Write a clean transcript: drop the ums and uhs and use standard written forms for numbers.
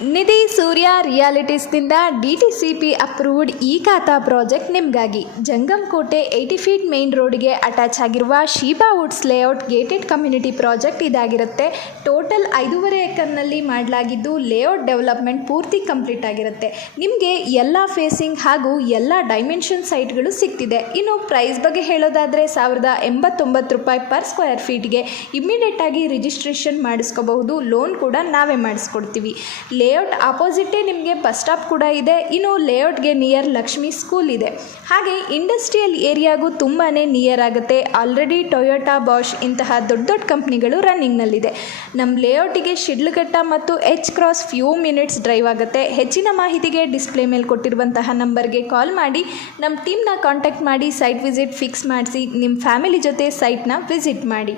ನಿಧಿ ಸೂರ್ಯ ರಿಯಾಲಿಟೀಸ್ನಿಂದ DTCP approved ಈ ಖಾತಾ project ನಿಮಗಾಗಿ ಜಂಗಮಕೋಟೆ 80 ಫೀಟ್ ಮೇನ್ ರೋಡ್ಗೆ ಅಟ್ಯಾಚ್ ಆಗಿರುವ Sheeba Woods layout gated community project ಇದಾಗಿರುತ್ತೆ. ಟೋಟಲ್ 5.5 ಎಕರ್ನಲ್ಲಿ ಮಾಡಲಾಗಿದ್ದು ಲೇಔಟ್ ಡೆವಲಪ್ಮೆಂಟ್ ಪೂರ್ತಿ ಕಂಪ್ಲೀಟ್ ಆಗಿರುತ್ತೆ. ನಿಮಗೆ ಎಲ್ಲ ಫೇಸಿಂಗ್ ಹಾಗೂ ಎಲ್ಲ ಡೈಮೆನ್ಷನ್ ಸೈಟ್ಗಳು ಸಿಗ್ತಿದೆ. ಇನ್ನು ಪ್ರೈಸ್ ಬಗ್ಗೆ ಹೇಳೋದಾದರೆ ₹1089 ಪರ್ ಸ್ಕ್ವೇರ್ ಫೀಟ್ಗೆ ಇಮ್ಮಿಡಿಯೇಟ್ ಆಗಿ ರಿಜಿಸ್ಟ್ರೇಷನ್ ಮಾಡಿಸ್ಕೋಬಹುದು. ಲೋನ್ ಕೂಡ ನಾವೇ ಮಾಡಿಸ್ಕೊಡ್ತೀವಿ. ಲೇಔಟ್ ಆಪೋಸಿಟೇ ನಿಮಗೆ ಬಸ್ ಸ್ಟಾಪ್ ಕೂಡ ಇದೆ. ಇನ್ನು ಲೇಔಟ್ಗೆ ನಿಯರ್ ಲಕ್ಷ್ಮಿ ಸ್ಕೂಲ್ ಇದೆ. ಹಾಗೆ ಇಂಡಸ್ಟ್ರಿಯಲ್ ಏರಿಯಾಗೂ ತುಂಬಾ ನಿಯರ್ ಆಗುತ್ತೆ. ಆಲ್ರೆಡಿ ಟೊಯೋಟಾ, ಬಾಷ್ ಇಂತಹ ದೊಡ್ಡ ದೊಡ್ಡ ಕಂಪ್ನಿಗಳು ರನ್ನಿಂಗ್ನಲ್ಲಿದೆ. ನಮ್ಮ ಲೇಔಟಿಗೆ ಶಿಡ್ಲಘಟ್ಟ ಮತ್ತು H cross few minutes drive ಆಗುತ್ತೆ. ಹೆಚ್ಚಿನ ಮಾಹಿತಿಗೆ ಡಿಸ್ಪ್ಲೇ ಮೇಲೆ ಕೊಟ್ಟಿರುವಂತಹ ನಂಬರ್ಗೆ ಕಾಲ್ ಮಾಡಿ ನಮ್ಮ ಟೀಮ್ನ ಕಾಂಟ್ಯಾಕ್ಟ್ ಮಾಡಿ ಸೈಟ್ ವಿಸಿಟ್ ಫಿಕ್ಸ್ ಮಾಡಿಸಿ ನಿಮ್ಮ ಫ್ಯಾಮಿಲಿ ಜೊತೆ ಸೈಟ್ನ ವಿಸಿಟ್ ಮಾಡಿ.